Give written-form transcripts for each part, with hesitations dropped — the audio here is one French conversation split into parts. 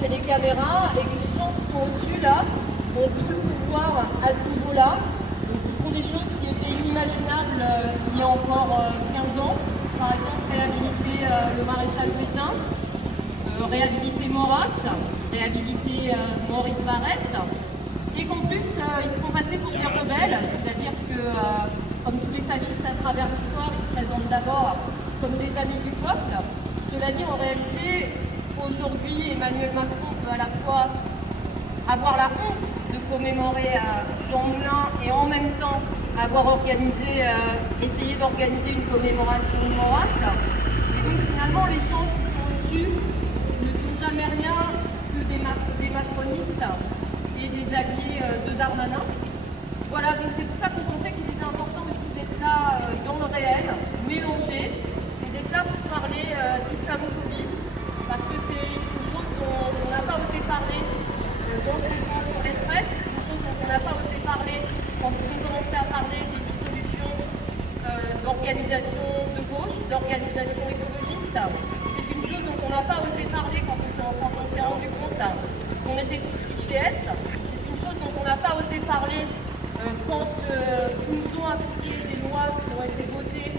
c'est les caméras et que les gens qui sont au-dessus là ont tout le pouvoir à ce niveau-là. Donc, ils font des choses qui étaient inimaginables il y a encore 15 ans. Par exemple, réhabiliter le maréchal Pétain, réhabiliter Maurras, réhabiliter Maurice Barrès, et qu'en plus ils se font passer pour des rebelles, c'est-à-dire que comme tous les fascistes à travers l'histoire, ils se présentent d'abord comme des amis du peuple. Cela dit, en réalité, aujourd'hui, Emmanuel Macron peut à la fois avoir la honte de commémorer Jean Moulin et en même temps avoir essayé d'organiser une commémoration de Maurras. Et donc finalement, les gens qui sont au-dessus ne sont jamais rien que des macronistes et des alliés de Darmanin. Voilà, donc c'est pour ça qu'on pensait qu'il était important aussi d'être là dans le réel, mélangé, et d'être là pour parler d'islamophobie, parce que c'est une chose dont on n'a pas osé parler dans son plan sur les retraites, c'est une chose dont on n'a pas osé parler quand ils ont commencé à parler des dissolutions d'organisations de gauche, d'organisations écologistes. C'est une chose dont on n'a pas osé parler quand on s'est rendu compte qu'on était tous fichés S. C'est une chose dont on n'a pas osé parler quand ils nous ont appliqué des lois qui ont été votées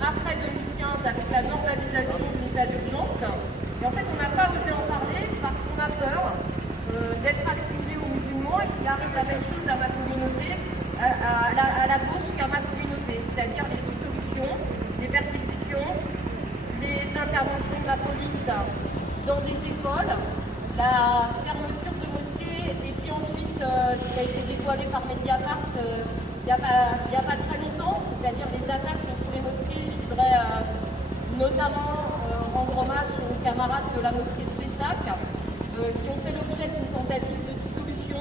après 2015 avec la normalisation de l'état d'urgence. Et en fait, on n'a pas osé en parler parce qu'on a peur d'être assimilé aux musulmans et qu'il arrive la même chose à ma communauté, à la gauche qu'à ma communauté, c'est-à-dire les dissolutions, les perquisitions, les interventions de la police dans des écoles, la fermeture de mosquées, et puis ensuite ce qui a été dévoilé par Mediapart il n'y a pas très longtemps, c'est-à-dire les attaques contre les mosquées. Je voudrais notamment rendre hommage aux camarades de la mosquée de Flessac qui ont fait l'objet d'une tentative de dissolution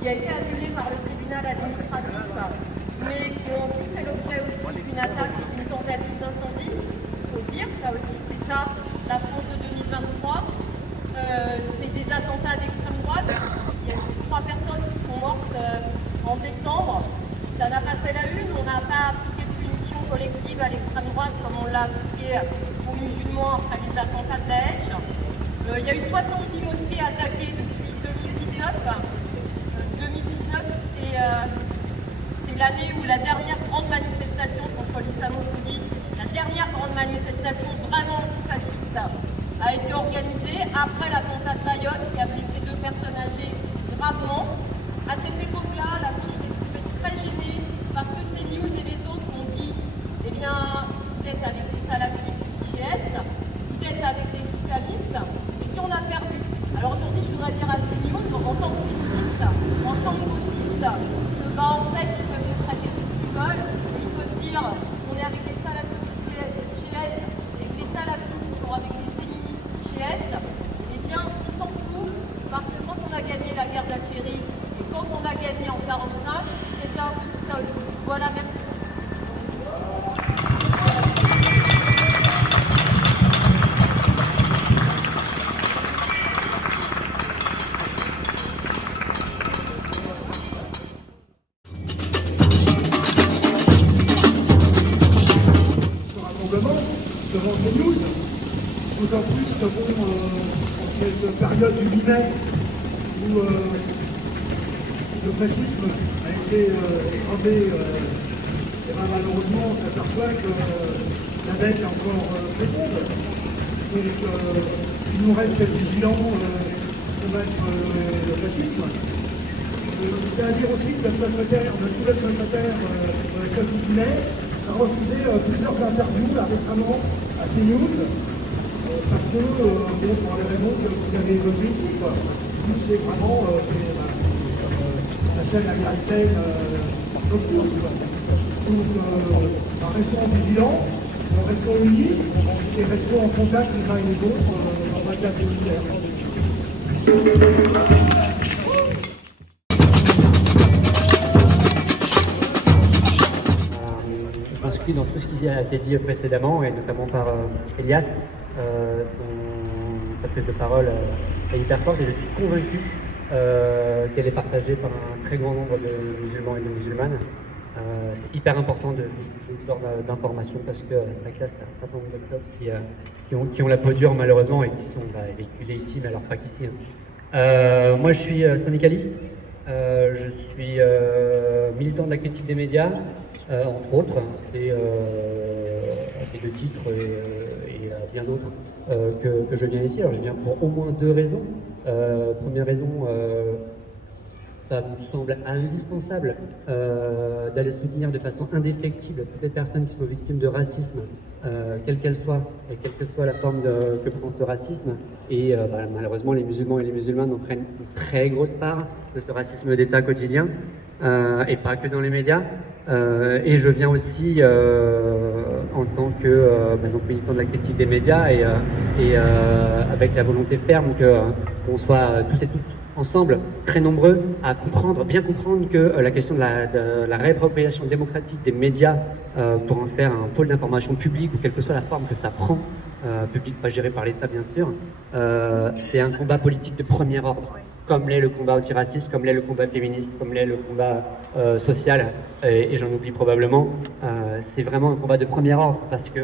qui a été annulée par le tribunal administratif, mais qui ont ensuite fait l'objet aussi d'une attaque et d'une tentative d'incendie. Il faut dire, ça aussi, c'est ça, la France de 2023. C'est des attentats d'extrême droite. Il y a eu 3 personnes qui sont mortes en décembre. Ça n'a pas fait la une, on n'a pas appliqué de punition collective à l'extrême droite comme on l'a appliqué aux musulmans après les attentats de Daesh. Il y a eu 70 mosquées attaquées depuis 2019. 2019, c'est l'année où la dernière grande manifestation contre l'islamophobie, la dernière grande manifestation vraiment antifasciste, a été organisée après l'attentat de Bayonne qui a blessé 2 personnes âgées gravement. À cette époque-là, la gauche s'est trouvée très gênée parce que CNews et les autres ont dit eh bien, vous êtes avec des salafistes IGS, vous êtes avec des islamistes, et puis on a perdu. Alors aujourd'hui, je voudrais dire à CNews, en tant que féministe, en tant que gauchiste, que en fait, ils peuvent nous traiter de ce qu'ils veulent, et ils peuvent dire qu'on est avec des salafistes IGS, et que les salafistes sont avec des féministes IGS, eh bien, on s'en fout, parce que quand on a gagné la guerre d'Algérie, et quand on a gagné en 1945, c'était un peu tout ça aussi. Voilà, merci. Devant CNews, d'autant plus que bon, en cette période du 8 mai où le fascisme a été écrasé, et ben, malheureusement on s'aperçoit que la bête est encore féconde. Donc il nous reste d'être vigilants pour combattre le fascisme. Je tiens à dire aussi que notre secrétaire, notre secrétaire Sophie Binet, a refusé plusieurs interviews là, récemment à CNews parce que, bon, pour les raisons que vous avez évoquées ici, quoi. Nous, c'est vraiment la scène américaine d'Oxford. Donc, restons vigilants, restons unis et restons en contact les uns et les autres dans un cadre unitaire. Je m'inscris dans tout ce qui a été dit précédemment, et notamment par Elias. Sa prise de parole est hyper forte et je suis convaincu qu'elle est partagée par un très grand nombre de musulmans et de musulmanes. C'est hyper important de ce genre d'informations parce que ça casse un certain nombre de clubs qui ont la peau dure malheureusement et qui sont véhiculés ici, mais alors pas qu'ici. Moi je suis syndicaliste, je suis militant de la critique des médias, entre autres. C'est deux titres et bien d'autres que je viens ici. Alors je viens pour au moins 2 raisons. Première raison, ça me semble indispensable d'aller soutenir de façon indéfectible toutes les personnes qui sont victimes de racisme, quelle qu'elle soit, et quelle que soit la forme que prend ce racisme. Et malheureusement, les musulmans et les musulmanes en prennent une très grosse part de ce racisme d'État quotidien, et pas que dans les médias. Et je viens aussi en tant que donc militant de la critique des médias et avec la volonté ferme qu'on soit tous et toutes ensemble très nombreux à bien comprendre que la question de la réappropriation démocratique des médias pour en faire un pôle d'information publique ou quelle que soit la forme que ça prend, public pas géré par l'État bien sûr, c'est un combat politique de premier ordre, comme l'est le combat antiraciste, comme l'est le combat féministe, comme l'est le combat social, et j'en oublie probablement. C'est vraiment un combat de premier ordre parce que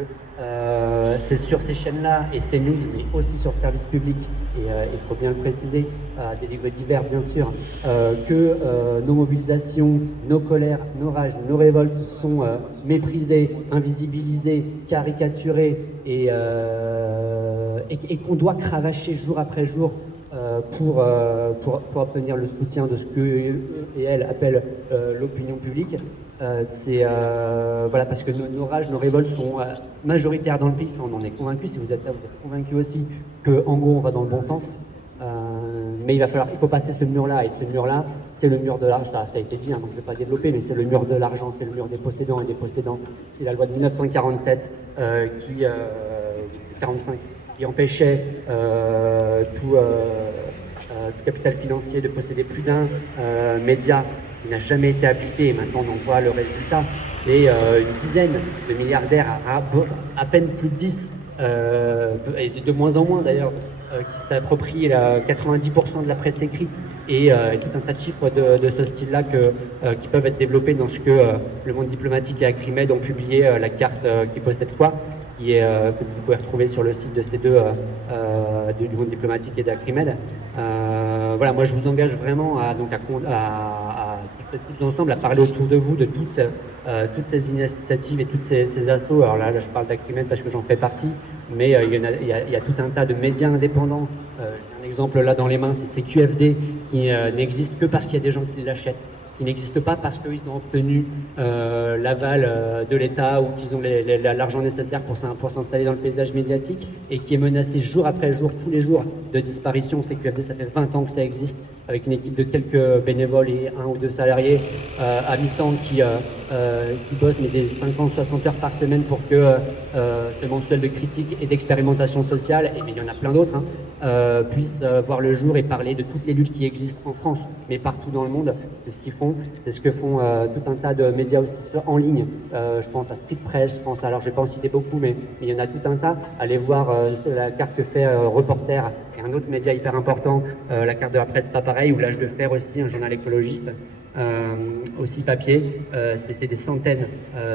c'est sur ces chaînes-là et ces news, mais aussi sur le service public, et il faut bien le préciser, à des livres divers bien sûr, que nos mobilisations, nos colères, nos rages, nos révoltes sont méprisées, invisibilisées, caricaturées et qu'on doit cravacher jour après jour pour obtenir le soutien de ce que eux et elles appellent l'opinion publique. Voilà, parce que nos rages, nos révoltes sont majoritaires dans le pays, ça on en est convaincu. Si vous êtes là, vous êtes convaincu aussi qu'en gros on va dans le bon sens. Mais il faut passer ce mur-là, et ce mur-là, c'est le mur de l'argent, ça a été dit, hein, donc je ne vais pas développer, mais c'est le mur de l'argent, c'est le mur des possédants et des possédantes. C'est la loi de 1947 qui empêchait tout capital financier de posséder plus d'un média, qui n'a jamais été appliqué, et maintenant on en voit le résultat. C'est une dizaine de milliardaires, à peine plus de 10, et de moins en moins d'ailleurs, qui s'approprient 90% de la presse écrite, et tout un tas de chiffres de ce style-là qui peuvent être développés dans ce que le Monde diplomatique et Acrimed ont publié, la carte qui possède quoi, que vous pouvez retrouver sur le site de ces deux, du Monde diplomatique et d'Acrimed. Voilà, moi je vous engage vraiment à tous ensemble à parler autour de vous de toutes ces initiatives et toutes ces assos. Alors là je parle d'Acrimed parce que j'en fais partie, mais il y a tout un tas de médias indépendants. J'ai un exemple là dans les mains, c'est QFD, qui n'existe que parce qu'il y a des gens qui l'achètent, qui n'existe pas parce qu'ils ont obtenu l'aval de l'État ou qu'ils ont l'argent nécessaire pour s'installer dans le paysage médiatique, et qui est menacé jour après jour, tous les jours, de disparition. CQFD, ça fait 20 ans que ça existe, avec une équipe de quelques bénévoles et 1 ou 2 salariés à mi-temps qui bossent mais des 50-60 heures par semaine pour que le mensuel de critique et d'expérimentation sociale, et mais il y en a plein d'autres, puisse voir le jour et parler de toutes les luttes qui existent en France, mais partout dans le monde. C'est ce qu'ils font, c'est ce que font tout un tas de médias aussi en ligne. Je pense à Street Press, alors je vais pas en citer beaucoup, mais il y en a tout un tas. Allez voir la carte que fait Reporter, et un autre média hyper important, la carte de la presse pas pareil, ou l'Âge de Fer aussi, un journal écologiste, aussi papier. C'est des centaines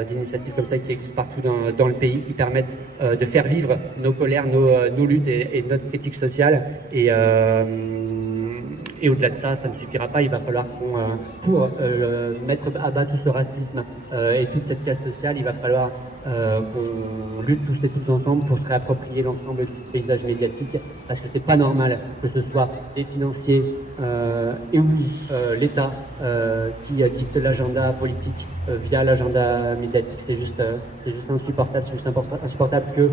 d'initiatives comme ça qui existent partout dans le pays, qui permettent de faire vivre nos colères, nos luttes et notre critique sociale. Et au-delà de ça, ça ne suffira pas. Il va falloir pour mettre à bas tout ce racisme et toute cette casse sociale, il va falloir qu'on lutte tous et toutes ensemble pour se réapproprier l'ensemble du paysage médiatique, parce que c'est pas normal que ce soit des financiers et ou l'État qui dicte l'agenda politique via l'agenda médiatique. C'est juste insupportable. C'est juste insupportable que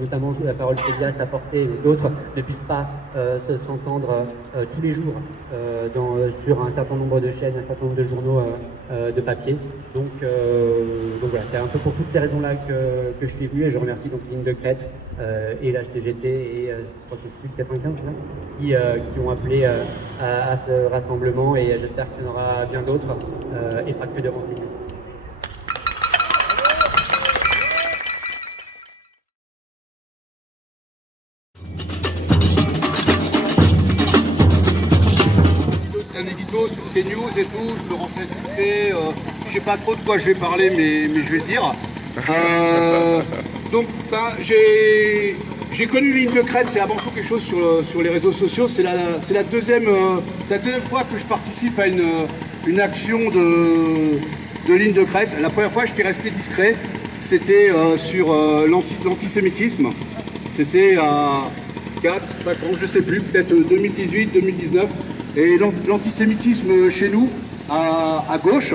notamment la parole d'Elias a porté, mais d'autres ne puissent pas s'entendre tous les jours sur un certain nombre de chaînes, un certain nombre de journaux de papier. Donc voilà, c'est un peu pour toutes ces raisons-là que je suis venu, et je remercie donc Ligne de Crête et la CGT et je crois que c'est celui de 95, c'est ça, qui ont appelé à ce rassemblement, et j'espère qu'il y en aura bien d'autres et pas que devant ces lieux. Un édito sur CNews et tout, je me renseigne vite fait, j'ai pas trop de quoi je vais parler, mais je vais le dire. Donc, j'ai connu Ligne de Crête, c'est avant tout quelque chose sur les réseaux sociaux. C'est la deuxième fois que je participe à une action de Ligne de Crête. La première fois, j'étais resté discret. C'était sur l'antisémitisme. C'était à 4, 5 ans, je sais plus, peut-être 2018, 2019. Et l'antisémitisme chez nous, à gauche.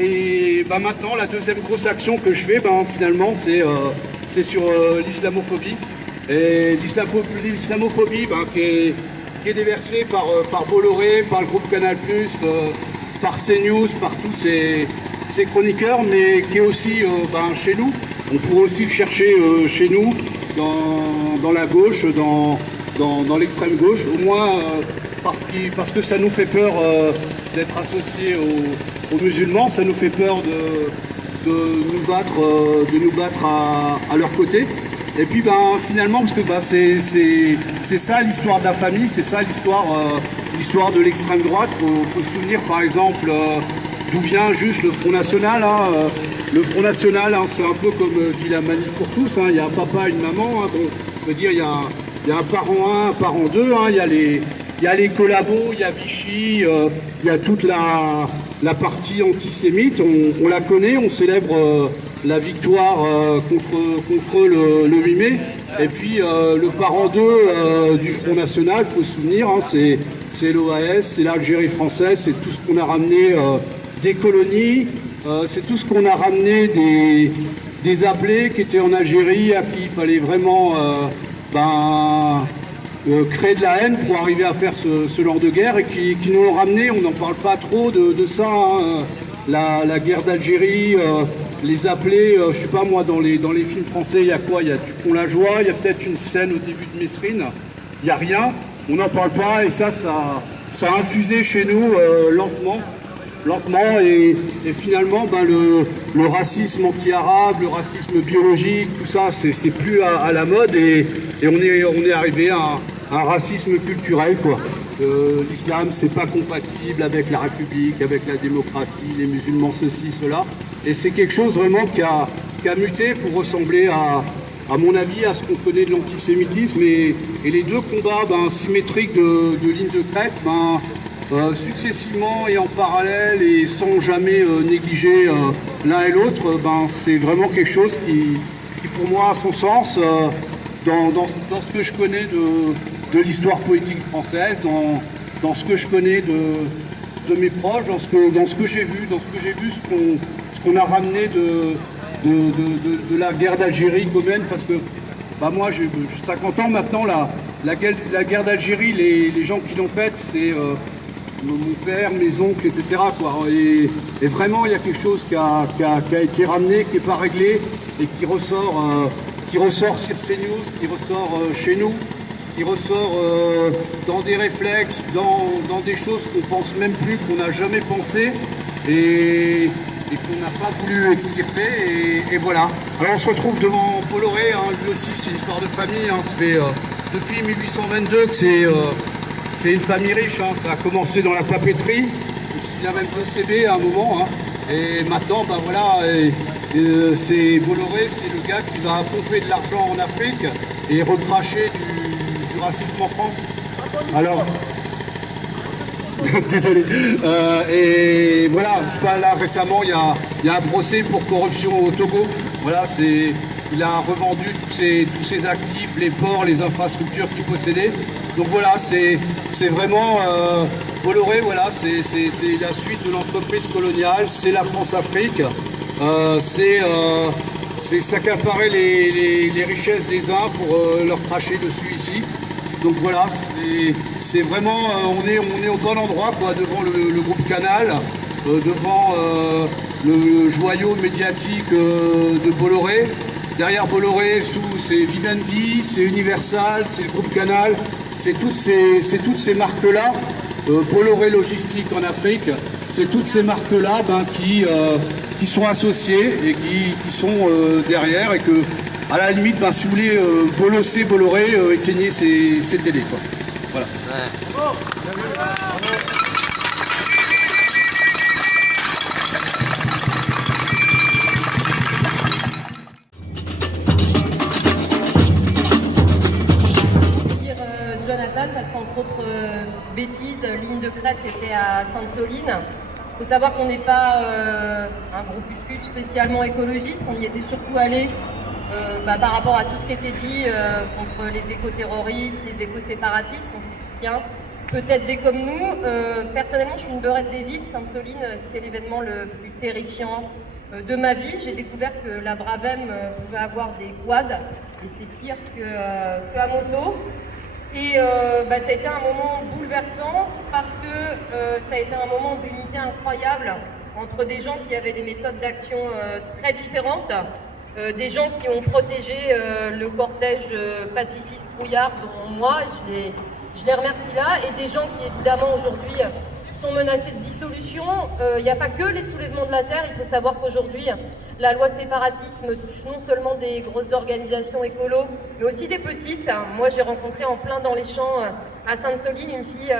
Et maintenant, la deuxième grosse action que je fais, finalement, c'est sur l'islamophobie. Et l'islamophobie qui est déversée par Bolloré, par le groupe Canal+, par CNews, par tous ces chroniqueurs, mais qui est aussi chez nous. On pourrait aussi le chercher chez nous, dans la gauche, dans l'extrême gauche, au moins parce que ça nous fait peur d'être associés aux musulmans, ça nous fait peur de nous battre à leur côté. Et puis finalement, parce que c'est ça l'histoire de la famille, c'est ça l'histoire de l'extrême droite. Faut se souvenir par exemple d'où vient juste le Front National. Le Front National, c'est un peu comme dit la Manif pour tous, il y a un papa et une maman. On peut dire il y a un parent 1, un parent 2, il y a les collabos, il y a Vichy, il y a toute la partie antisémite, on la connaît, on célèbre la victoire contre le 8 mai. Et puis le parent 2 du Front National, il faut se souvenir, c'est l'OAS, c'est l'Algérie française, c'est tout ce qu'on a ramené des colonies, c'est tout ce qu'on a ramené des appelés qui étaient en Algérie, à qui il fallait vraiment créer de la haine pour arriver à faire ce genre de guerre, et qui nous l'ont ramené. On n'en parle pas trop de ça, la guerre d'Algérie, les appelés, je sais pas moi, dans les films français, il y a quoi? Il y a Dupont-la-Joie, il y a peut-être une scène au début de Mesrine, il n'y a rien, on n'en parle pas, et ça a infusé chez nous lentement, et finalement le racisme anti-arabe, le racisme biologique, tout ça, c'est plus à la mode, et on est arrivé à un racisme culturel, quoi. L'islam, c'est pas compatible avec la République, avec la démocratie, les musulmans ceci, cela, et c'est quelque chose vraiment qui a muté pour ressembler à mon avis, à ce qu'on connaît de l'antisémitisme, et les deux combats symétriques de Ligne de Crête, successivement et en parallèle, et sans jamais négliger l'un et l'autre, c'est vraiment quelque chose qui pour moi a son sens dans ce que je connais de l'histoire politique française, dans ce que je connais de mes proches, dans ce que j'ai vu, ce qu'on a ramené de la guerre d'Algérie commune, parce que moi j'ai 50 ans maintenant, la guerre d'Algérie, les gens qui l'ont faite, c'est mon père, mes oncles, etc. quoi. Et vraiment, il y a quelque chose qui a été ramené, qui n'est pas réglé, et qui ressort sur CNews, qui ressort chez nous, qui ressort dans des réflexes, dans des choses qu'on pense même plus, qu'on n'a jamais pensé, et qu'on n'a pas voulu extirper, et voilà. Alors on se retrouve devant Bolloré, lui aussi c'est une histoire de famille, ça fait depuis 1822 que c'est une famille riche, ça a commencé dans la papeterie, il a même possédé à un moment, et maintenant, voilà, c'est Bolloré, c'est le gars qui va pomper de l'argent en Afrique et recracher du racisme en France. Alors, désolé. Et voilà, là récemment, il y a un procès pour corruption au Togo. Voilà, il a revendu tous ses actifs, les ports, les infrastructures qu'il possédait. Donc voilà, c'est vraiment Bolloré, voilà, c'est la suite de l'entreprise coloniale, c'est la France-Afrique, c'est s'accaparer les richesses des uns pour leur cracher dessus ici. Donc voilà, c'est vraiment, on est au bon endroit, quoi, devant le groupe Canal, devant le joyau médiatique de Bolloré. Derrière Bolloré, c'est Vivendi, c'est Universal, c'est le groupe Canal, c'est toutes ces marques-là, Bolloré Logistique en Afrique, c'est toutes ces marques-là qui sont associées et qui sont derrière, et que, à la limite, si vous voulez bolosser Bolloré, éteignez ces télés, quoi. Voilà. Ouais. Jonathan, parce qu'entre autres bêtises, ligne de crête était à Sainte-Soline. Il faut savoir qu'on n'est pas un groupuscule spécialement écologiste, on y était surtout allé par rapport à tout ce qui était dit contre les éco-terroristes, les éco-séparatistes. On se dit, tiens, peut-être des comme nous. Personnellement, je suis une beurette des villes. Sainte-Soline, c'était l'événement le plus terrifiant de ma vie. J'ai découvert que la Bravem pouvait avoir des quads, et c'est pire qu'à moto. Et ça a été un moment bouleversant parce que ça a été un moment d'unité incroyable entre des gens qui avaient des méthodes d'action très différentes, des gens qui ont protégé le cortège pacifiste Trouillard, dont moi, je les remercie là, et des gens qui évidemment aujourd'hui sont menacés de dissolution. Il n'y a pas que les soulèvements de la terre, il faut savoir qu'aujourd'hui la loi séparatisme touche non seulement des grosses organisations écolo, mais aussi des petites. Moi j'ai rencontré en plein dans les champs à Sainte-Soline une fille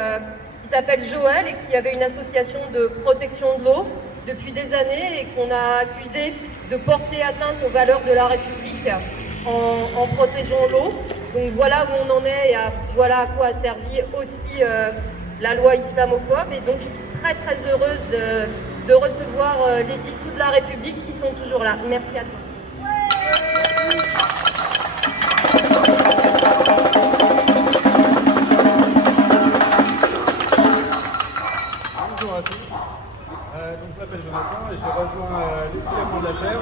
qui s'appelle Joël et qui avait une association de protection de l'eau depuis des années et qu'on a accusé de porter atteinte aux valeurs de la République en protégeant l'eau. Donc voilà où on en est et voilà à quoi a servi aussi la loi islamophobe. Et donc je suis très très heureuse de recevoir les dissous de la République qui sont toujours là. Merci à toi. Bonjour à tous. Donc je m'appelle Jonathan et j'ai rejoint les soulèvements de la Terre.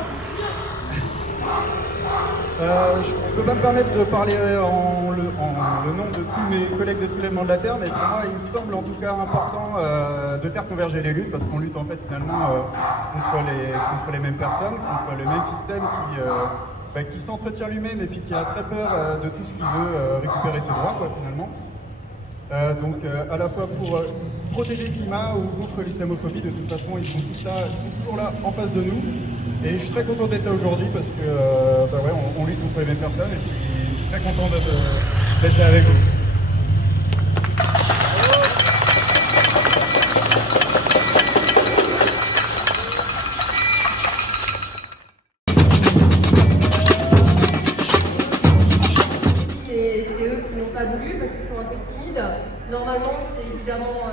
Je ne peux pas me permettre de parler en le nom de tous mes collègues de soulèvement de la Terre, mais pour moi il me semble en tout cas important de faire converger les luttes, parce qu'on lutte en fait finalement contre les mêmes personnes, contre le même système qui s'entretient lui-même et puis qui a très peur de tout ce qui veut récupérer ses droits finalement. Donc à la fois pour protéger le climat ou contre l'islamophobie, de toute façon ils sont toujours là en face de nous. Et je suis très content d'être là aujourd'hui parce que on lutte contre les mêmes personnes et puis je suis très content d'être là avec vous. Et c'est eux qui n'ont pas voulu parce qu'ils sont un peu timides. Normalement, c'est évidemment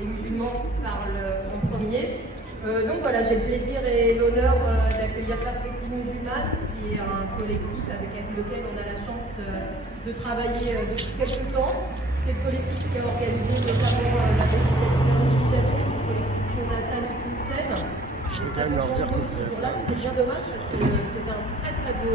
les musulmans qui parlent en premier. Donc voilà, j'ai le plaisir et l'honneur d'accueillir Perspective Musulmane, qui est un collectif avec lequel on a la chance de travailler depuis quelques temps. C'est le collectif qui a organisé notamment la mobilisation pour l'expulsion d'Hassan Hussein. Je vais quand même leur dire que vous êtes là. C'était bien dommage parce que c'était un très très beau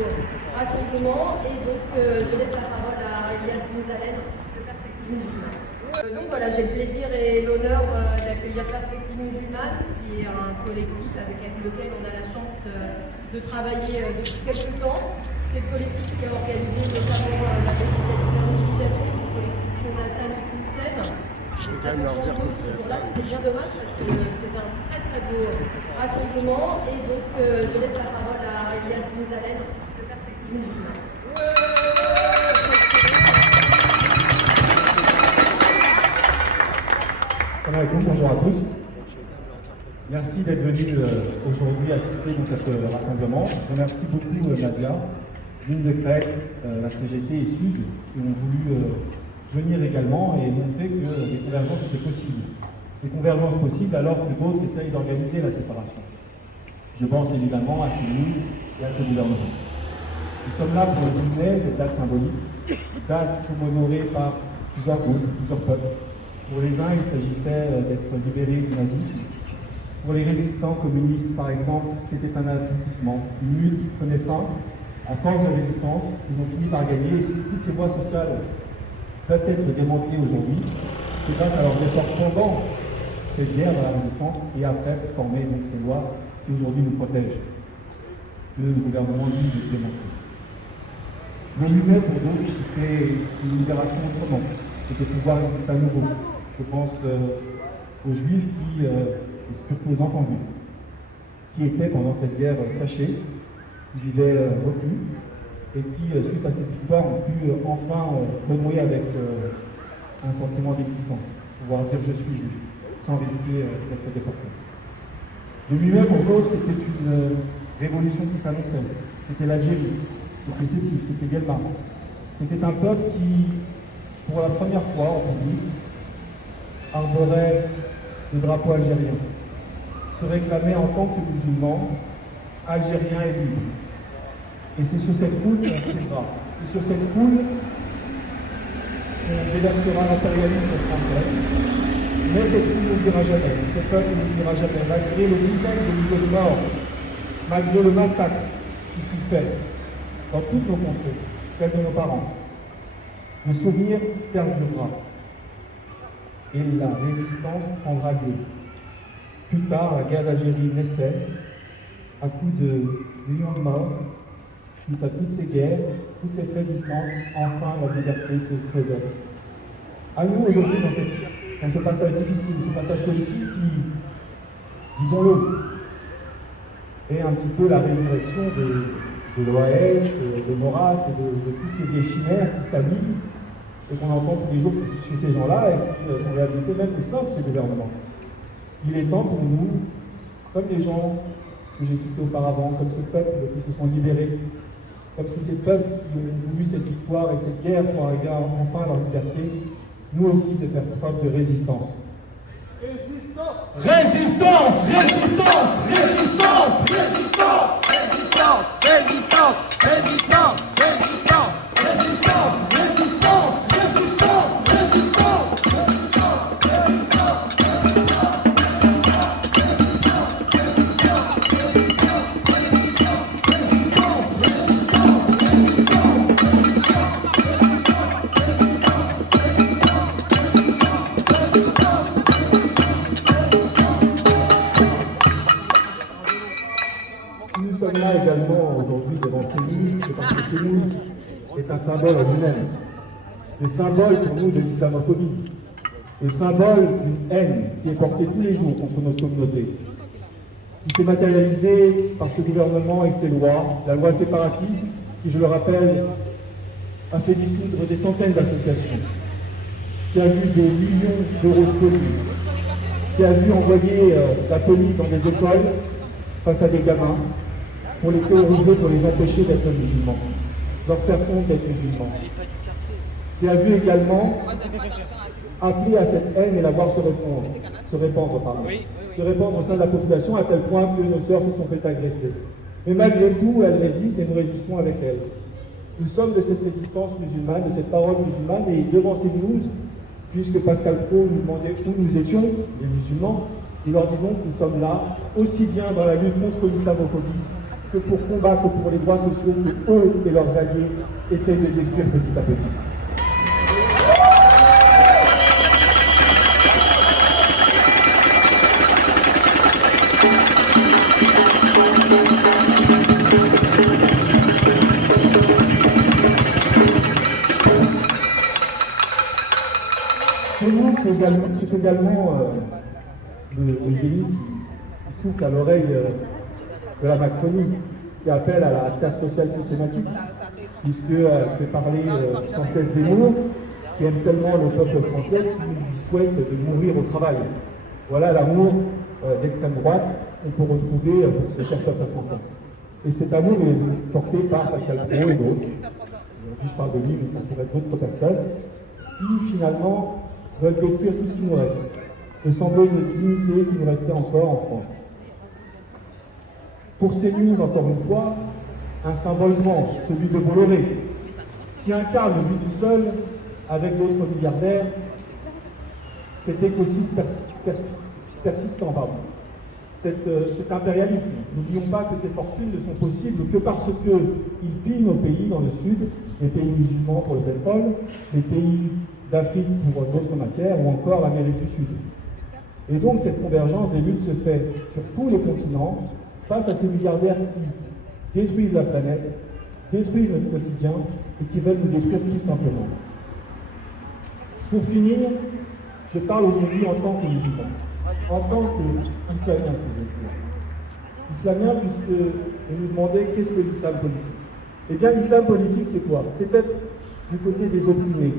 rassemblement. Et donc je laisse la parole à Elias Nizaled de Perspective Musulmane. Donc voilà, j'ai le plaisir et l'honneur d'accueillir Perspective Musulmane, qui est un collectif avec lequel on a la chance de travailler depuis quelques temps. C'est le collectif qui a organisé notamment la mobilisation pour l'expulsion d'Hassan Hussein. Je vais quand même leur dire que vous êtes là. C'était bien dommage parce que c'était un très très beau rassemblement. Et donc je laisse la parole à Elias Nizaled de Perspective Musulmane. Bonjour à tous. Merci d'être venus aujourd'hui assister à ce rassemblement. Je remercie beaucoup Nadia, Ligne de Crête, la CGT et Sud qui ont voulu venir également et montrer que les convergences étaient possibles. Des convergences possibles alors que d'autres essayent d'organiser la séparation. Je pense évidemment à nous et à ce gouvernement. Nous sommes là pour le 12 mai, cette date symbolique, date commémorée par plusieurs groupes, plusieurs peuples. Pour les uns, il s'agissait d'être libérés du nazisme. Pour les résistants communistes, par exemple, c'était un aboutissement, une lutte qui prenait fin. À force de résistance, ils ont fini par gagner. Et si toutes ces voies sociales peuvent être démantelées aujourd'hui, c'est grâce à leurs efforts pendant cette guerre de la résistance et après pour former donc, ces lois qui aujourd'hui nous protègent, que le gouvernement dit de démanteler. Le 8 mai, pour d'autres, c'était une libération autrement. C'était pouvoir résister à nouveau. Je pense aux Juifs surtout aux enfants juifs, qui étaient pendant cette guerre cachés, qui vivaient reclus, et qui, suite à cette victoire, ont pu enfin renouer avec un sentiment d'existence, pouvoir dire je suis juif, sans risquer d'être déporté. Le 8 mai, pour d'autres, c'était une révolution qui s'annonçait. C'était l'Algérie, c'était Sétif, c'était Guelma. C'était un peuple qui pour la première fois en public, arborait le drapeau algérien, se réclamait en tant que musulman, algérien et libre. Et c'est sur cette foule qu'on tirera. C'est sur cette foule qu'on déversera l'impérialisme français. Mais cette foule n'oubliera jamais, ce peuple n'oubliera jamais, malgré les dizaines de milliers de morts, malgré le massacre qui fut fait dans toutes nos contrées, celle de nos parents. Le souvenir perdurera et la résistance prendra lieu. Plus tard, la guerre d'Algérie naissait, à coup de millions de morts, suite à toutes ces guerres, toute cette résistance, enfin la liberté se faisait. À nous aujourd'hui, dans ce passage difficile, ce passage politique qui, disons-le, est un petit peu la résurrection de l'OAS, de Maurras et de toutes ces vieilles chimères qui s'alignent et qu'on entend tous les jours chez ces gens-là et qui sont réalité même au sein de ce gouvernement. Il est temps pour nous, comme les gens que j'ai cités auparavant, comme ces peuples qui se sont libérés, comme si ces peuples qui ont voulu cette victoire et cette guerre pour arriver enfin à leur liberté, nous aussi de faire preuve de résistance. Résistance! Résistance! Résistance! Résistance! Résistance! Résistance! Résistance! Résistance! Résistance! Résistance! Résistance! Résistance! Nous sommes là également aujourd'hui devant CNews, c'est parce que CNews est un symbole en lui-même. Le symbole pour nous de l'islamophobie, le symbole d'une haine qui est portée tous les jours contre notre communauté, qui s'est matérialisée par ce gouvernement et ses lois, la loi séparatisme, qui, je le rappelle, a fait dissoudre des centaines d'associations, qui a vu des millions d'euros spoliés, qui a vu envoyer la police dans des écoles face à des gamins, pour les terroriser, pour les empêcher d'être musulmans, leur faire honte d'être musulmans. Qui a vu également appeler à cette haine et la voir se répandre au sein de la population, à tel point que nos sœurs se sont fait agresser. Mais malgré tout, elles résistent et nous résistons avec elles. Nous sommes de cette résistance musulmane, de cette parole musulmane, et devant ces news, puisque Pascal Praud nous demandait où nous étions, les musulmans, nous leur disons que nous sommes là, aussi bien dans la lutte contre l'islamophobie que pour combattre pour les droits sociaux que eux et leurs alliés essayent de détruire petit à petit. C'est également le génie qui souffle à l'oreille de la Macronie, qui appelle à la casse sociale systématique, puisqu'elle fait parler sans cesse Zemmour, qui aime tellement le peuple français qu'il lui souhaite de mourir au travail. Voilà l'amour d'extrême droite qu'on peut retrouver pour ce cher peuple français. Et cet amour il est porté par Pascal Praud et d'autres. Aujourd'hui je parle de lui, mais ça pourrait être d'autres personnes, qui finalement veulent détruire tout ce qui nous reste, le semblant de dignité qui nous restait encore en France. Pour CNews, encore une fois, un symbole grand, celui de Bolloré, qui incarne lui tout seul, avec d'autres milliardaires, cet écocide persistant, cet impérialisme. N'oublions pas que ces fortunes ne sont possibles que parce qu'ils pillent nos pays dans le sud, les pays musulmans pour le pétrole, les pays d'Afrique pour d'autres matières, ou encore l'Amérique du Sud. Et donc cette convergence des luttes se fait sur tous les continents, face à ces milliardaires qui détruisent la planète, détruisent notre quotidien, et qui veulent nous détruire tout simplement. Pour finir, je parle aujourd'hui en tant que musulman, en tant qu'islamien, si je veux dire. Islamien, puisque vous nous demandez qu'est-ce que l'islam politique. Eh bien, l'islam politique, c'est quoi? C'est être du côté des opprimés,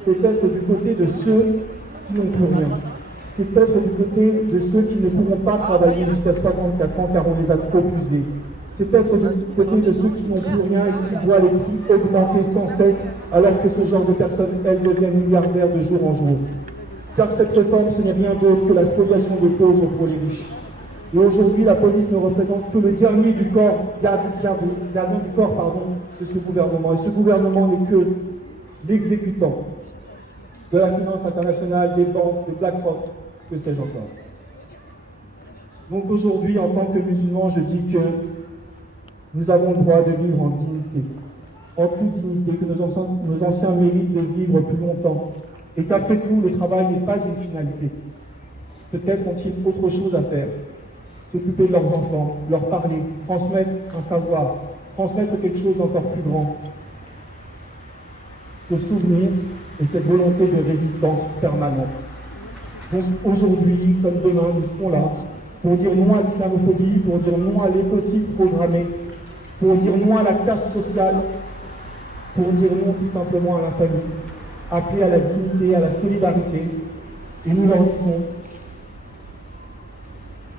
c'est être du côté de ceux qui n'ont plus rien, c'est être du côté de ceux qui ne pourront pas travailler jusqu'à 64 ans car on les a trop usés, C'est être du côté de ceux qui n'ont plus rien et qui voient les prix augmenter sans cesse, alors que ce genre de personnes, elles, deviennent milliardaires de jour en jour. Car cette réforme, ce n'est rien d'autre que la spoliation des pauvres pour les riches. Et aujourd'hui, la police ne représente que le dernier du corps, gardien du corps de ce gouvernement. Et ce gouvernement n'est que l'exécutant de la finance internationale, des banques, de BlackRock, que sais-je encore. Donc aujourd'hui, en tant que musulman, je dis que nous avons le droit de vivre en dignité, en toute dignité, que nos anciens méritent de vivre plus longtemps, et qu'après tout, le travail n'est pas une finalité. Peut-être ont-ils autre chose à faire, s'occuper de leurs enfants, leur parler, transmettre un savoir, transmettre quelque chose d'encore plus grand. Ce souvenir et cette volonté de résistance permanente. Donc aujourd'hui, comme demain, nous serons là pour dire non à l'islamophobie, pour dire non à l'écocide programmé, pour dire non à la casse sociale, pour dire non tout simplement à l'infamie, appeler à la dignité, à la solidarité. Et nous leur disons,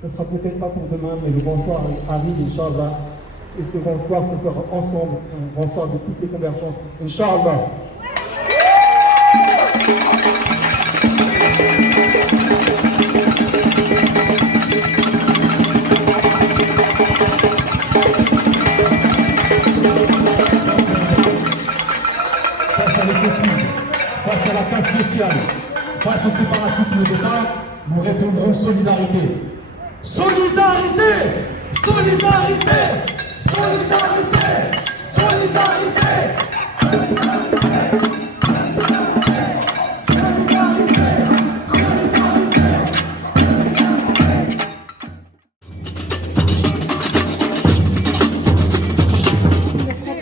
ce ne sera peut-être pas pour demain, mais le grand soir arrive, Inch'Allah. Et ce grand soir se fera ensemble, un grand soir de toutes les convergences, Inch'Allah. Face à l'écocide, face à la casse sociale, face au séparatisme d'État, nous répondrons solidarité. Solidarité! Solidarité! Solidarité! Solidarité!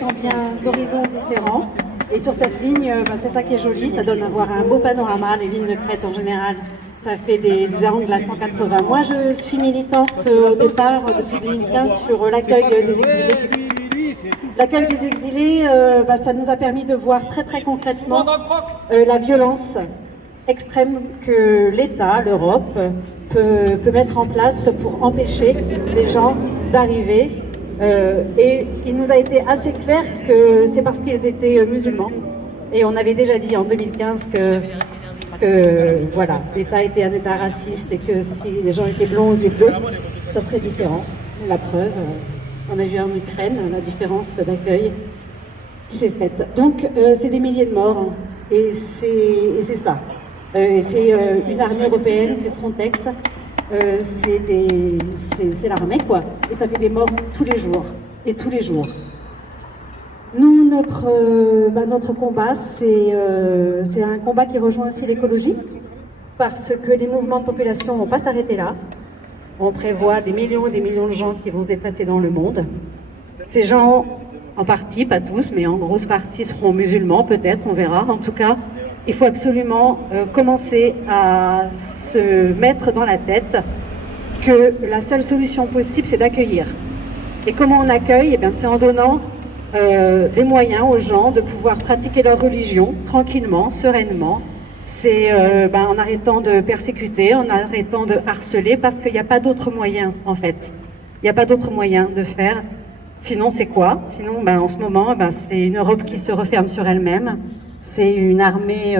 On vient d'horizons différents et sur cette ligne, c'est ça qui est joli, ça donne à voir un beau panorama. Les lignes de crête en général, ça fait des angles à 180. Moi je suis militante au départ depuis 2015 sur l'accueil des exilés. L'accueil des exilés, ça nous a permis de voir très concrètement la violence extrême que l'État, l'Europe, peut mettre en place pour empêcher les gens d'arriver. Et il nous a été assez clair que c'est parce qu'ils étaient musulmans. Et on avait déjà dit en 2015 que voilà, l'État était un État raciste et que si les gens étaient blonds aux yeux bleus, ça serait différent. La preuve, on a vu en Ukraine la différence d'accueil qui s'est faite. Donc c'est des milliers de morts et c'est ça. C'est une armée européenne, c'est Frontex. C'est l'armée, quoi. Et ça fait des morts tous les jours. Et tous les jours. Nous, notre combat, c'est un combat qui rejoint aussi l'écologie, parce que les mouvements de population ne vont pas s'arrêter là. On prévoit des millions et des millions de gens qui vont se déplacer dans le monde. Ces gens, en partie, pas tous, mais en grosse partie, seront musulmans, peut-être, on verra. En tout cas, il faut absolument commencer à se mettre dans la tête que la seule solution possible, c'est d'accueillir. Et comment on accueille? Eh bien, c'est en donnant les moyens aux gens de pouvoir pratiquer leur religion tranquillement, sereinement. C'est en arrêtant de persécuter, en arrêtant de harceler, parce qu'il n'y a pas d'autre moyen, en fait. Il n'y a pas d'autre moyen de faire. Sinon, c'est quoi? Sinon, en ce moment, c'est une Europe qui se referme sur elle-même. C'est une armée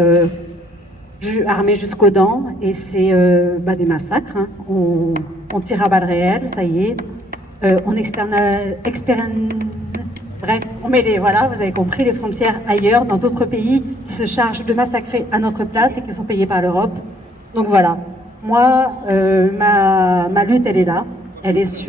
armée jusqu'aux dents, et c'est des massacres. Hein. On tire à balles réelles, ça y est. Bref, on met voilà, vous avez compris, les frontières ailleurs, dans d'autres pays qui se chargent de massacrer à notre place et qui sont payés par l'Europe. Donc voilà, moi, ma lutte, elle est là. Elle est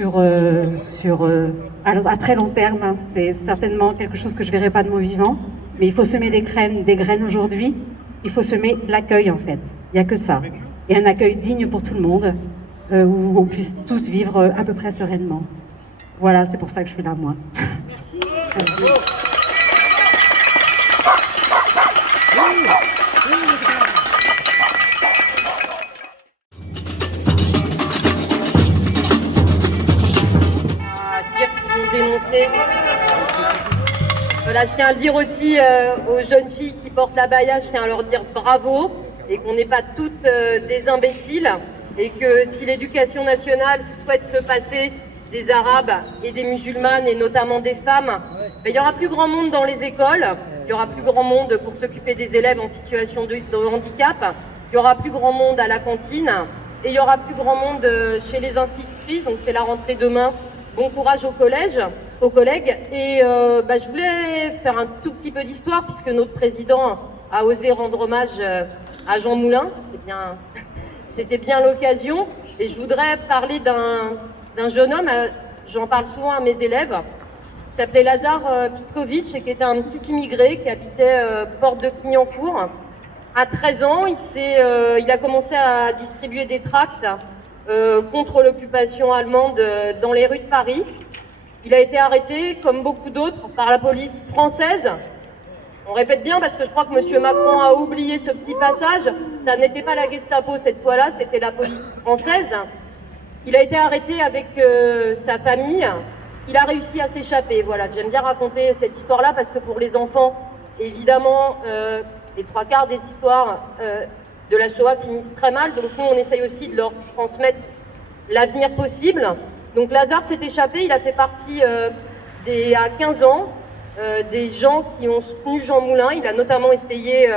à très long terme. Hein. C'est certainement quelque chose que je ne verrai pas de mon vivant. Mais il faut semer des graines aujourd'hui. Il faut semer l'accueil, en fait. Il n'y a que ça. Et un accueil digne pour tout le monde, où on puisse tous vivre à peu près sereinement. Voilà, c'est pour ça que je suis là, moi. Merci. À dire qu'ils vont dénoncer. Voilà, je tiens à le dire aussi aux jeunes filles qui portent la baya, je tiens à leur dire bravo et qu'on n'est pas toutes des imbéciles et que si l'éducation nationale souhaite se passer des Arabes et des musulmanes, et notamment des femmes, il n'y aura plus grand monde dans les écoles, il y aura plus grand monde pour s'occuper des élèves en situation de handicap, il y aura plus grand monde à la cantine, et il y aura plus grand monde chez les institutrices, donc c'est la rentrée demain. Bon courage au collège, aux collègues. Et je voulais faire un tout petit peu d'histoire, puisque notre président a osé rendre hommage à Jean Moulin, c'était bien l'occasion. Et je voudrais parler d'un jeune homme, j'en parle souvent à mes élèves, il s'appelait Lazare Pitkovitch et qui était un petit immigré qui habitait porte de Clignancourt. À 13 ans, il a commencé à distribuer des tracts contre l'occupation allemande dans les rues de Paris. Il a été arrêté, comme beaucoup d'autres, par la police française. On répète bien parce que je crois que M. Macron a oublié ce petit passage. Ça n'était pas la Gestapo cette fois-là, c'était la police française. Il a été arrêté avec sa famille. Il a réussi à s'échapper. Voilà, j'aime bien raconter cette histoire-là parce que pour les enfants, évidemment, les 3/4 des histoires de la Shoah finissent très mal. Donc nous, on essaye aussi de leur transmettre l'avenir possible. Donc Lazare s'est échappé, il a fait partie à 15 ans des gens qui ont soutenu Jean Moulin. Il a notamment essayé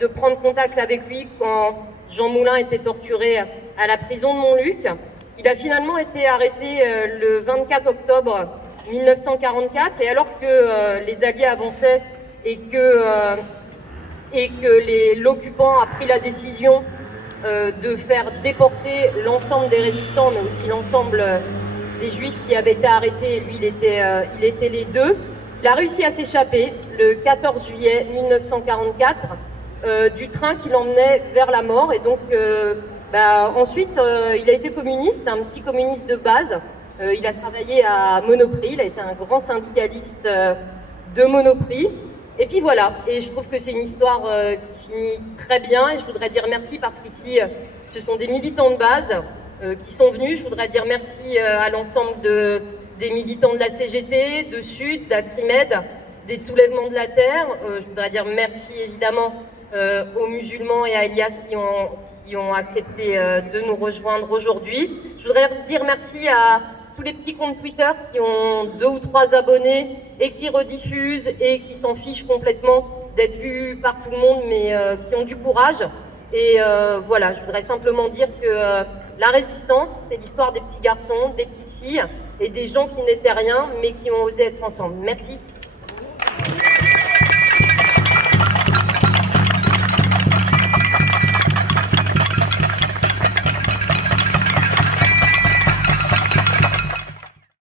de prendre contact avec lui quand Jean Moulin était torturé à la prison de Montluc. Il a finalement été arrêté le 24 octobre 1944 et alors que les Alliés avançaient et que l'occupant a pris la décision de faire déporter l'ensemble des résistants, mais aussi l'ensemble des Juifs qui avaient été arrêtés, lui il était les deux. Il a réussi à s'échapper le 14 juillet 1944 du train qui l'emmenait vers la mort. Et donc ensuite il a été communiste, un petit communiste de base. Il a travaillé à Monoprix, il a été un grand syndicaliste de Monoprix. Et puis voilà, et je trouve que c'est une histoire qui finit très bien et je voudrais dire merci parce qu'ici ce sont des militants de base qui sont venus. Je voudrais dire merci à l'ensemble des militants de la CGT, de Sud, d'Acrimed, des Soulèvements de la Terre. Je voudrais dire merci évidemment aux musulmans et à Elias qui ont accepté de nous rejoindre aujourd'hui. Je voudrais dire merci à tous les petits comptes Twitter qui ont 2 ou 3 abonnés et qui rediffusent et qui s'en fichent complètement d'être vus par tout le monde, mais qui ont du courage. Et voilà, je voudrais simplement dire que la résistance, c'est l'histoire des petits garçons, des petites filles et des gens qui n'étaient rien, mais qui ont osé être ensemble. Merci.